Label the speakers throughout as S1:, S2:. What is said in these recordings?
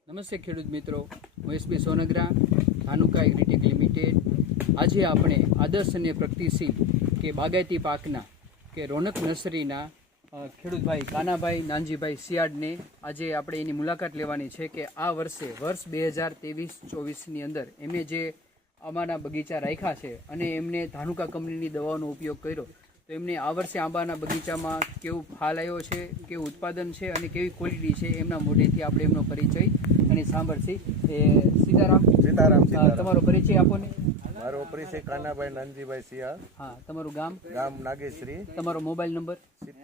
S1: નમસ્તે ખેડૂત મિત્રો, હું S B Songara, Dhanuka agritech limited. આજે આપણે આદર્શ અને પ્રગતિશીલ કે બાગાયતી પાકના કે રોનક નર્સરીના ખેડૂતભાઈ કાનાભાઈ નાનજીભાઈ સિયાડને આજે આપણે એની મુલાકાત લેવાની છે કે આ વર્ષ 2023-24ની અંદર એમણે જે આંબાના બગીચા રાખ્યા છે અને એમને ધાનુકા કંપનીની દવાનો ઉપયોગ કર્યો, તો એમને આ વર્ષે આંબાના બગીચામાં કેવું ફાલ આવ્યો છે, કેવું ઉત્પાદન છે અને કેવી ક્વોલિટી છે, એમના મોઢેથી આપણે એમનો પરિચય અને સાંભળશી. સીતારામ. તમારો પરિચય આપો ને.
S2: મારો પરિચય કાનાભાઈ નાનજીભાઈ સિયા.
S1: હા, તમારું ગામ?
S2: ગામ નાગેશ્રી.
S1: તમારો મોબાઈલ નંબર?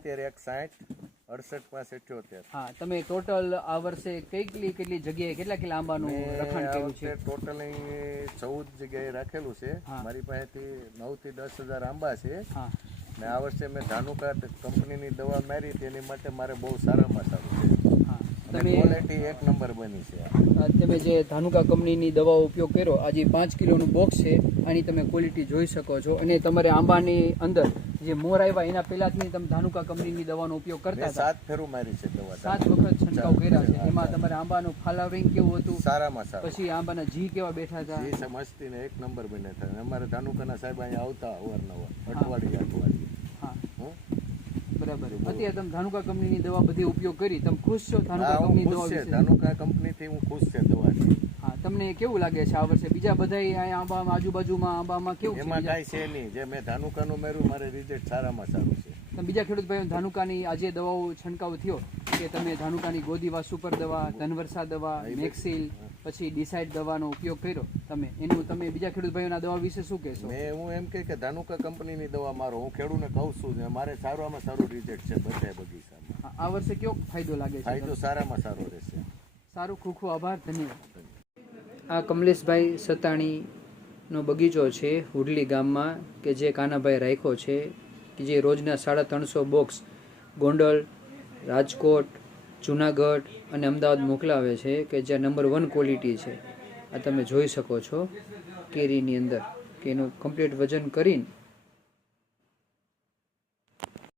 S2: 7160685878.
S1: હા, તમે ટોટલ આ વર્ષે કેટલી જગ્યાએ કેટલા આંબાનું રખાણ કર્યું છે?
S2: ટોટલ 14 જગ્યાએ રાખેલું છે. મારી પાસેથી 9 થી 10,000 આંબા છે. ને આ વર્ષે મેં ધાનુકા કંપનીની દવા મારી, તેની માટે મારે બહુ સારામાં સારું છે. ક્વોલિટી એક નંબર બની છે.
S1: તમે જે ધાનુકા કંપનીની દવાનો ઉપયોગ કર્યો, આજે 5 કિલોનું બોક્સ છે, આની તમે ક્વોલિટી જોઈ શકો છો. અને તમારે આંબાની અંદર જે મોર આવ્યા એના પહેલાથી તમે ધાનુકા કંપનીની દવાનો ઉપયોગ કરતા હતા.
S2: 7 ફેરું મારી છે દવા.
S1: 7 વખત છંટકાવ કર્યા છે. એમાં તમારે આંબાનું ફ્લાવરિંગ કેવું હતું?
S2: સારામાં સારું.
S1: પછી આંબાના જી કેવા બેઠા હતા?
S2: જી મસ્તીને એક નંબર બન્યા હતા. અમારે ધાનુકાના સાહેબ અહીંયા આવતા અવારનવાર, અઠવાડિયે.
S1: હા, બરાબર. અત્યારે તમે ધાનુકા કંપનીની દવા બધી ઉપયોગ કરી, તમે ખુશ છો ધાનુકા કંપની દવા વિશે?
S2: ધાનુકા કંપનીથી હું ખુશ છે દવાથી.
S1: હા, તમને કેવું લાગે છે આ વર્ષે? બીજા બધા અહીંયા આંબામાં આજુબાજુમાં આંબામાં કેવું છે?
S2: એમાં કાંઈ છે નહીં. જે મેં ધાનુકાનું મેળવ્યું, મારે રિઝલ્ટ સારામાં સારું છે.
S1: તમે બીજા ખેડૂત ભાઈઓ ધાનુકાની આજે દવાઓ છંટકાવ થયો કે તમે ધાનુકાની ગોદીવા સુપર દવા, ધનવર્ષા દવા, મેક્સિલ, પછી ડિસાઇડ દવાનો ઉપયોગ કર્યો, તમે બીજા ખેડૂત ભાઈઓના દવા વિશે શું કહેશો?
S2: હું એમ કે ધાનુકા કંપનીની દવા મારો હું ખેડૂતને કહું છું ને, મારે સારામાં સારું રિઝલ્ટ છે બધા બગીચામાં.
S1: આ વર્ષે કયો ફાયદો લાગે છે?
S2: ફાયદો સારામાં સારો રહેશે.
S1: સારું, ખૂબ ખૂબ આભાર, ધન્યવાદ. આ કમલેશભાઈ સતાણીનો બગીચો છે હુડલી ગામમાં, કે જે કાનાભાઈ રાખ્યો છે, કે જે રોજના 350 બોક્સ ગોંડલ, રાજકોટ, જુનાગઢ અને અમદાવાદ મોકલાવે છે, કે જે નંબર 1 ક્વોલિટી છે. આ તમે જોઈ શકો છો કેરીની અંદર, કે એનું કમ્પ્લીટ વજન કરીને